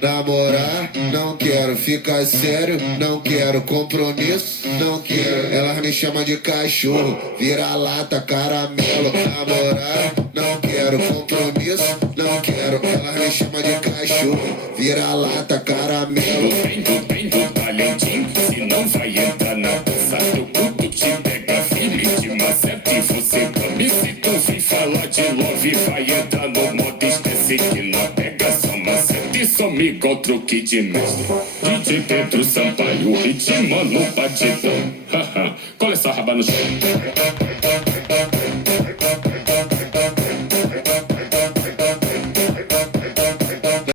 namorar, não quero ficar sério, não quero compromisso, não quero. Elas me chamam de cachorro, vira-lata, caramelo. Namorar, não quero compromisso, não quero. Elas me chamam de cachorro, vira-lata, caramelo. Vem do talentinho, se não vai entrar na dança do culto, te pega filho de macete e você come. Se tu vem falar de love, vai entrar no modo esquece que não pega só macete, some igual truque de mestre. DJ Pedro Sampaio, ritmo no batidão.